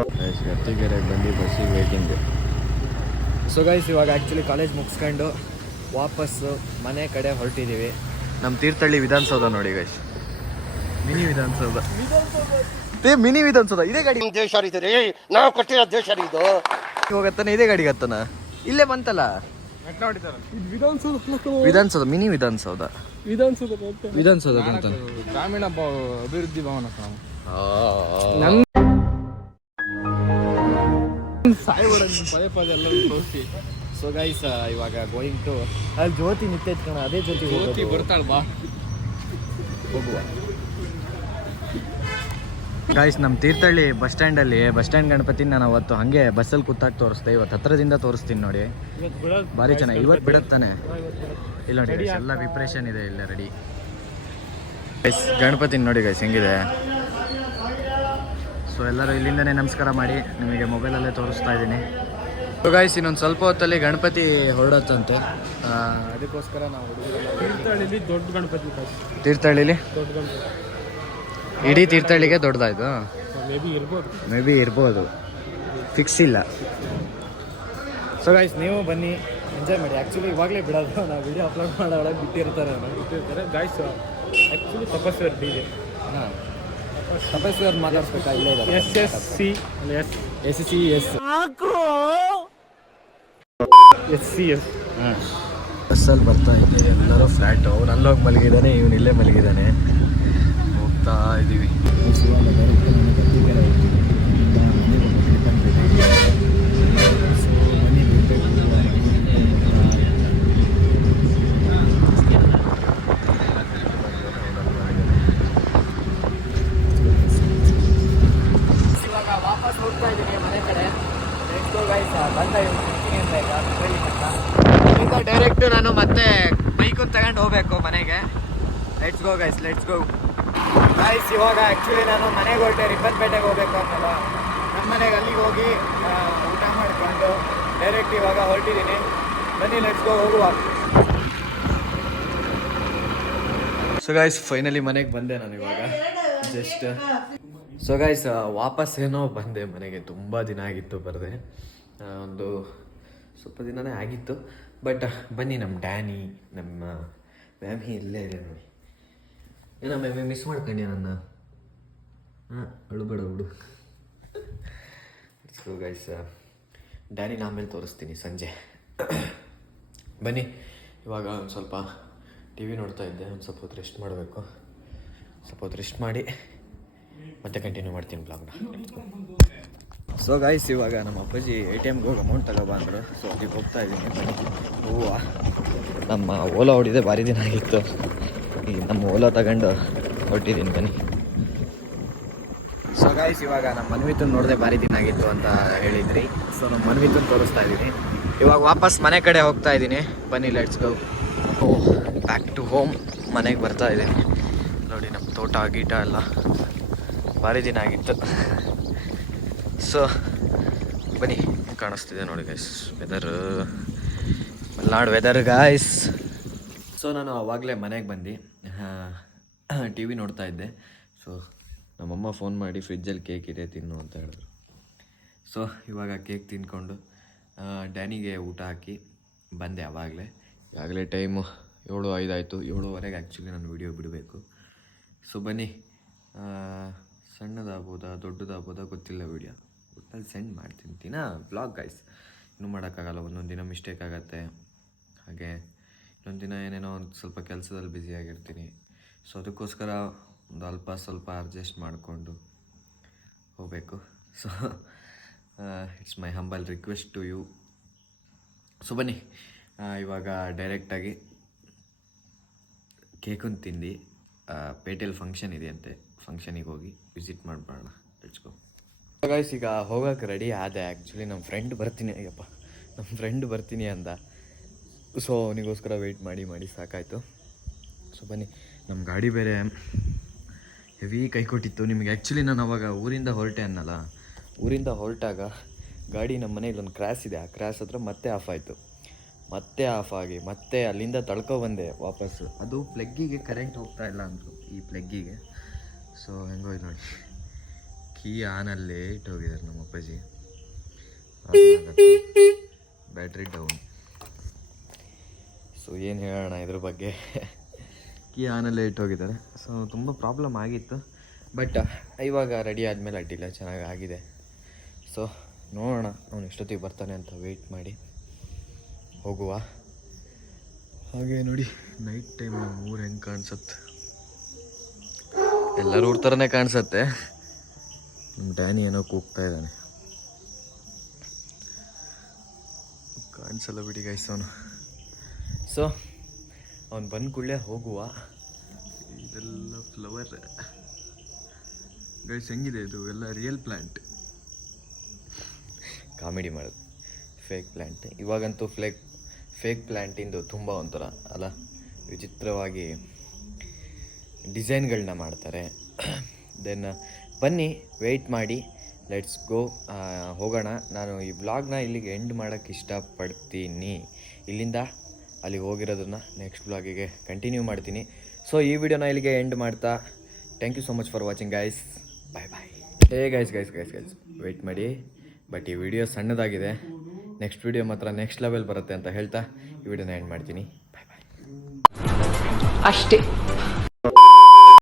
ಗತ್ತಿಗೆರೆಗೆ ಬಂದು ಬಸ್ಸಿಗೆ waiting. So guys ಇವಾಗ ಆ್ಯಕ್ಚುಲಿ ಕಾಲೇಜ್ ಮುಗಿಸ್ಕೊಂಡು ವಾಪಸ್ಸು ಮನೆ ಕಡೆ ಹೊರಟಿದ್ದೀವಿ. ನಮ್ಮ ತೀರ್ಥಹಳ್ಳಿ ವಿಧಾನಸೌಧ ನೋಡಿ guys, mini Vidhana Soudha. Mini Vidhana Soudha ಇದೇ ಗಾಡಿ ದೇಶ ರೀ, ನಾವು ಕಟ್ಟಿರೋ ದೇಶ ಇದು. ಹೋಗತ್ತಾನೆ ಇದೇ ಗಾಡಿಗೆ ಹತ್ತಾನ, ಇಲ್ಲೇ ಬಂತಲ್ಲ ವಿಧಾನಸೌಧ, ಮಿನಿ ವಿಧಾನಸೌಧ. ವಿಧಾನಸೌಧ ಅಂತ ಗ್ರಾಮೀಣ ಅಭಿವೃದ್ಧಿ ಭವನ. ಪದೇ ಪದೇ ಎಲ್ಲ ತೋರಿಸಿ. ಸೊ ಗೈಸ್ ಇವಾಗ ಗೋಯಿಂಗ್ ಟು ಅಲ್ಲಿ ಜ್ಯೋತಿ ನಿಂತೈತ್ ಕಣ, ಅದೇ ಜ್ಯೋತಿ ಬರ್ತಾಳ ಬಾ ಹೋಗುವ. ಗಾಯ್ಸ್ ನಮ್ಮ ತೀರ್ಥಹಳ್ಳಿ ಬಸ್ ಸ್ಟ್ಯಾಂಡ್ ಗಣಪತಿನ ನಾನು ಅವತ್ತು ಹಾಗೆ ಬಸ್ಸಲ್ಲಿ ಕೂತಾಗಿ ತೋರಿಸ್ದೆ. ಇವತ್ತು ಹತ್ರದಿಂದ ತೋರಿಸ್ತೀನಿ ನೋಡಿ, ಭಾರಿ ಚೆನ್ನಾಗಿ. ಇವತ್ತು ಬಿಡುತ್ತಾನೆ ಇಲ್ಲ ನೋಡಿ ಗೈಸ್, ಎಲ್ಲ ಪ್ರಿಪ್ರೇಷನ್ ಇದೆ ಇಲ್ಲ ರೆಡಿ. ಗೈಸ್ ಗಣಪತಿನ ನೋಡಿ ಗೈಸ್ ಹೆಂಗಿದೆ. ಸೊ ಎಲ್ಲರೂ ಇಲ್ಲಿಂದನೇ ನಮಸ್ಕಾರ ಮಾಡಿ, ನಿಮಗೆ ಮೊಬೈಲಲ್ಲೇ ತೋರಿಸ್ತಾ ಇದ್ದೀನಿ. ಸೊ ಗೈಸ್ ಇನ್ನೊಂದು ಸ್ವಲ್ಪ ಹೊತ್ತಲ್ಲಿ ಗಣಪತಿ ಹೊರಡತ್ತಂತೆ, ಅದಕ್ಕೋಸ್ಕರ ನಾವು ತೀರ್ಥಹಳ್ಳಿಲಿ ದೊಡ್ಡ ಗಣಪತಿ. ತೀರ್ಥಹಳ್ಳಿಲಿ ದೊಡ್ಡ ಗಣಪತಿ ಇಡೀ ತೀರ್ಥಹಳ್ಳಿಗೆ ದೊಡ್ಡದಾಯ್ತು. ಮೇ ಬಿ ಇರ್ಬೋದು, ಫಿಕ್ಸ್ ಇಲ್ಲ. ಸೊ ಗೈಸ್ ನೀವು ಬನ್ನಿ, ಎಂಜಾಯ್ ಮಾಡಿ. ಆ್ಯಕ್ಚುಲಿ ಇವಾಗಲೇ ಬಿಡೋದು, ನಾವು ವಿಡಿಯೋ ಅಪ್ಲೋಡ್ ಮಾಡೋ ಒಳಗೆ ಬಿಟ್ಟಿರ್ತಾರೆ ಗಾಯ್ಸ್. ಆ್ಯಕ್ಚುಲಿ ತಪಸ್ವಿ ಡಿ ಹಾಂ, ತಪಸ್ವಿ ಅವ್ರು ಮಾತಾಡ್ಸ್ಬೇಕಾ? ಇಲ್ಲೇ ಇದ್ದಾರೆ SCS. ಹಾಂ, ಬಸ್ಸಲ್ಲಿ ಬರ್ತಾ ಇದ್ದೆ, ಎಲ್ಲರೂ ಫ್ಲ್ಯಾಟು. ಅವ್ರು ಅಲ್ಲೋಗಿ ಮಲಗಿದ್ದಾನೆ, ಇವನು ಇಲ್ಲೇ ಮಲಗಿದ್ದಾನೆ. ಹೋಗ್ತಾ ಇದ್ದೀವಿ. ಇವಾಗ ವಾಪಸ್ ಹೋಗ್ತಾ ಇದ್ದೀನಿ ಮನೆ ಕಡೆ. ಈಗ ಡೈರೆಕ್ಟ್ ನಾನು ಮತ್ತೆ ಬೈಕನ್ನು ತಗೊಂಡು ಹೋಗ್ಬೇಕು ಮನೆಗೆ. Let's go guys, let's go guys. ಇವಾಗ ಆ್ಯಕ್ಚುಲಿ ನಾನು ಮನೆಗೆ ಹೊರಟೆ, ರಿಪ್ಪನ್ಪೇಟೆಗೆ ಹೋಗ್ಬೇಕು ಅಂತಲ್ಲ. ನಮ್ಮ ಮನೆಗೆ ಅಲ್ಲಿಗೆ ಹೋಗಿ ಊಟ ಮಾಡಿಕೊಂಡು ಡೈರೆಕ್ಟ್ ಇವಾಗ ಹೊರಟಿದ್ದೀನಿ. ಬನ್ನಿ ಲೆಟ್ಸ್ ಗೋ, ಹೋಗುವ. ಸೊ ಗೈಸ್ ಫೈನಲಿ ಮನೆಗೆ ಬಂದೆ ನಾನು ಇವಾಗ ಜಸ್ಟ್. ಸೊ ಗೈಸ್ ವಾಪಸ್ ಏನೋ ಬಂದೆ ಮನೆಗೆ. ತುಂಬ ದಿನ ಆಗಿತ್ತು ಬರದೆ, ಒಂದು ಸ್ವಲ್ಪ ದಿನನೇ ಆಗಿತ್ತು. ಬಟ್ ಬನ್ನಿ, ನಮ್ಮ ಡ್ಯಾನಿ, ನಮ್ಮ ಮ್ಯಾಮಿ ಇಲ್ಲೇ ಇದೆ ನೋಡಿ. ಏನೋ ಮ್ಯಾಮಿ ಮಿಸ್ ಮಾಡ್ಕೊಂಡೆ ನನ್ನ. ಹಾಂ, ಅಳುಬೇಡ ಬಿಡು. ಸೊ ಗೈಸ್ ಡ್ಯಾನಿನ ಆಮೇಲೆ ತೋರಿಸ್ತೀನಿ ಸಂಜೆ. ಬನ್ನಿ ಇವಾಗ ಒಂದು ಸ್ವಲ್ಪ ಟಿ ವಿ ನೋಡ್ತಾ ಇದ್ದೆ. ಒಂದು ಸ್ವಲ್ಪ ಹೊತ್ತು ರೆಸ್ಟ್ ಮಾಡಬೇಕು. ಸ್ವಲ್ಪ ಹೊತ್ತು ರೆಸ್ಟ್ ಮಾಡಿ ಮತ್ತೆ ಕಂಟಿನ್ಯೂ ಮಾಡ್ತೀನಿ ಬ್ಲಾಗ್ನ. ಸೊ ಗೈಸ್ ಇವಾಗ ನಮ್ಮ ಅಪ್ಪಾಜಿ ATMಗೆ ಹೋಗಿ ಅಮೌಂಟ್ ತಗೊಬಂದರು. ಸೊ ಅದಕ್ಕೆ ಹೋಗ್ತಾ ಇದ್ದೀನಿ. ಹೂವು ನಮ್ಮ ಓಲಾ ಹೊಡಿದೆ, ಭಾರಿ ದಿನ ಆಗಿತ್ತು. ಈಗ ನಮ್ಮ ಓಲಾ ತಗೊಂಡು ಹೊರಟಿದ್ದೀನಿ ಬನ್ನಿ. ಸೊ ಗೈಸ್ ಇವಾಗ ನಮ್ಮ ಮನ್ವಿತನ ನೋಡಿದೆ, ಭಾರಿ ದಿನ ಆಗಿತ್ತು ಅಂತ ಹೇಳಿದ್ರಿ. ಸೊ ನಮ್ಮ ಮನ್ವಿತನ ತೋರಿಸ್ತಾ ಇದ್ದೀನಿ. ಇವಾಗ ವಾಪಸ್ ಮನೆ ಕಡೆ ಹೋಗ್ತಾ ಇದ್ದೀನಿ. ಬನ್ನಿ let's go back to home. ಮನೆಗೆ ಬರ್ತಾ ಇದ್ದೀನಿ ನೋಡಿ. ನಮ್ಮ ತೋಟ ಗೀಟ ಎಲ್ಲ ಭಾರಿ ದಿನ ಆಗಿತ್ತು. ಸೊ ಬನ್ನಿ, ಕಾಣಿಸ್ತಿದೆ ನೋಡಿ guys weather, Malenadu weather guys. So ನಾನು ಆವಾಗಲೇ ಮನೆಗೆ ಬಂದು ಟಿ ವಿ ನೋಡ್ತಾ ಇದ್ದೆ. ಸೊ ನಮ್ಮಮ್ಮ ಫೋನ್ ಮಾಡಿ ಫ್ರಿಜ್ಜಲ್ಲಿ ಕೇಕ್ ಇದೆ ತಿನ್ನು ಅಂತ ಹೇಳಿದ್ರು. ಸೊ ಇವಾಗ ಕೇಕ್ ತಿಂದ್ಕೊಂಡು ಡ್ಯಾನಿಗೆ ಊಟ ಹಾಕಿ ಬಂದೆ. ಈಗಾಗಲೇ ಟೈಮು 7:05 ಆಯಿತು. 7:15 ಆ್ಯಕ್ಚುಲಿ ನಾನು ವೀಡಿಯೋ ಬಿಡಬೇಕು. ಸೊ ಬನ್ನಿ, ಸಣ್ಣದಾಗ್ಬೋದಾ ದೊಡ್ಡದಾಗ್ಬೋದಾ ಗೊತ್ತಿಲ್ಲ, ವೀಡಿಯೋ ಒಟ್ಟಲ್ಲಿ ಸೆಂಡ್ ಮಾಡ್ತೀನಿ ಬ್ಲಾಗ್ ಗೈಸ್. ಇನ್ನೂ ಮಾಡೋಕ್ಕಾಗಲ್ಲ, ಒಂದೊಂದು ದಿನ ಮಿಸ್ಟೇಕ್ ಆಗುತ್ತೆ. ಹಾಗೆ ಇನ್ನೊಂದು ದಿನ ಏನೇನೋ ಒಂದು ಸ್ವಲ್ಪ ಕೆಲಸದಲ್ಲಿ ಬ್ಯುಸಿಯಾಗಿರ್ತೀನಿ. ಸೊ ಅದಕ್ಕೋಸ್ಕರ ಒಂದು ಸ್ವಲ್ಪ ಅಡ್ಜಸ್ಟ್ ಮಾಡಿಕೊಂಡು ಹೋಗಬೇಕು. So it's my humble request to you. So ಬನ್ನಿ ಇವಾಗ ಡೈರೆಕ್ಟಾಗಿ ಕೇಕನ್ನು ತಿಂದು ಪೇಟೆಯಲ್ಲಿ ಫಂಕ್ಷನ್ ಇದೆಯಂತೆ, ಫಂಕ್ಷನಿಗೆ ಹೋಗಿ ವಿಸಿಟ್ ಮಾಡಿಬಿಡೋಣ. Let's go guys. ಈಗ ಹೋಗೋಕೆ ರೆಡಿ ಆದೆ. ಆ್ಯಕ್ಚುಲಿ ನಮ್ಮ ಫ್ರೆಂಡ್ ಬರ್ತೀನಿ ಅಂದ. ಸೊ ಅವನಿಗೋಸ್ಕರ ವೆಯ್ಟ್ ಮಾಡಿ ಸಾಕಾಯಿತು. ಸೊ ಬನ್ನಿ, ನಮ್ಮ ಗಾಡಿ ಬೇರೆ ಹೆವಿ ಕೈ ಕೊಟ್ಟಿತ್ತು ನಿಮಗೆ. ಆ್ಯಕ್ಚುಲಿ ನಾನು ಅವಾಗ ಊರಿಂದ ಹೊರಟೆ ಅನ್ನಲ್ಲ, ಊರಿಂದ ಹೊರಟಾಗ ಗಾಡಿ ನಮ್ಮ ಮನೇಲಿ ಒಂದು ಕ್ರ್ಯಾಶ್ ಇದೆ. ಆ ಕ್ರ್ಯಾಶ್ ಹತ್ರ ಮತ್ತೆ ಆಫ್ ಆಯಿತು. ಮತ್ತೆ ಆಫ್ ಆಗಿ ಮತ್ತೆ ಅಲ್ಲಿಂದ ತಳ್ಕೊಬಂದೆ ವಾಪಸ್ಸು. ಅದು ಪ್ಲಗ್ಗಿಗೆ ಕರೆಂಟ್ ಹೋಗ್ತಾ ಇಲ್ಲ ಅಂದರು, ಈ ಪ್ಲಗ್ಗಿಗೆ. ಸೊ ಹೆಂಗೋ ಇದು ನೋಡಿ, ಕೀ ಆನಲ್ಲೇ ಇಟ್ಟು ಹೋಗಿದ್ದಾರೆ ನಮ್ಮ ಅಪ್ಪಾಜಿ. Battery down. ಸೊ ಏನು ಹೇಳೋಣ ಇದ್ರ ಬಗ್ಗೆ. ಕೀ ಆನಲ್ಲೇ ಇಟ್ಟು ಹೋಗಿದ್ದಾರೆ. ಸೊ ತುಂಬ ಪ್ರಾಬ್ಲಮ್ ಆಗಿತ್ತು, ಬಟ್ ಇವಾಗ ರೆಡಿ ಆದಮೇಲೆ ಅಡ್ಡಿಲ್ಲ, ಚೆನ್ನಾಗಿ ಆಗಿದೆ. ಸೊ ನೋಡೋಣ ಅವನು ಎಷ್ಟೊತ್ತಿಗೆ ಬರ್ತಾನೆ ಅಂತ ವೆಯ್ಟ್ ಮಾಡಿ ಹೋಗುವ. ಹಾಗೆ ನೋಡಿ ನೈಟ್ ಟೈಮ್ ಊರು ಹೆಂಗೆ ಕಾಣಿಸುತ್ತೆ, ಎಲ್ಲರೂ ಊರ ಥರನೇ ಕಾಣಿಸುತ್ತೆ. ನಮ್ಮ ಡ್ಯಾನಿ ಏನೋ ಕೂಗ್ತಾ ಇದ್ದಾನೆ, ಕಾಣಿಸಲ್ಲ ಬಿಡಿ ಗೈಸ್ ಅವನು. ಸೊ ಅವನು ಬಂದ ಕೂಡಲೇ ಹೋಗುವ. ಇದೆಲ್ಲ ಫ್ಲವರ್ ಗೈಸ್, ಹೆಂಗಿದೆ ಇದು ಎಲ್ಲ ರಿಯಲ್ ಪ್ಲ್ಯಾಂಟ್, ಕಾಮಿಡಿ ಮಾಡೋದು. ಫೇಕ್ ಪ್ಲ್ಯಾಂಟ್ ಇವಾಗಂತೂ ಫೇಕ್ ಪ್ಲ್ಯಾಂಟಿಂದು ತುಂಬ ಒಂಥರ ಅಲ್ಲ, ವಿಚಿತ್ರವಾಗಿ ಡಿಸೈನ್ಗಳನ್ನ ಮಾಡ್ತಾರೆ. ದೆನ್ ಬನ್ನಿ ವೆಯ್ಟ್ ಮಾಡಿ, ಲೆಟ್ಸ್ ಗೋ, ಹೋಗೋಣ. ನಾನು ಈ ವ್ಲಾಗ್ನ ಇಲ್ಲಿಗೆ ಎಂಡ್ ಮಾಡೋಕ್ಕೆ ಇಷ್ಟಪಡ್ತೀನಿ. ಇಲ್ಲಿಂದ ಅಲ್ಲಿಗೆ ಹೋಗಿರೋದನ್ನು ನೆಕ್ಸ್ಟ್ ವ್ಲಾಗಿಗೆ ಕಂಟಿನ್ಯೂ ಮಾಡ್ತೀನಿ. ಸೊ ಈ ವಿಡಿಯೋನ ಇಲ್ಲಿಗೆ ಎಂಡ್ ಮಾಡ್ತಾ, thank you so much for watching guys, bye bye. Guys wait ಮಾಡಿ, ಬಟ್ ಈ ವಿಡಿಯೋ ಸಣ್ಣದಾಗಿದೆ. ನೆಕ್ಸ್ಟ್ ವಿಡಿಯೋ ಮಾತ್ರ ನೆಕ್ಸ್ಟ್ ಲೆವೆಲ್ ಬರುತ್ತೆ ಅಂತ ಹೇಳ್ತಾ ಈ ವಿಡಿಯೋನ ಎಂಡ್ ಮಾಡ್ತೀನಿ. ಬಾಯ್ ಬಾಯ್. ಅಷ್ಟೇ.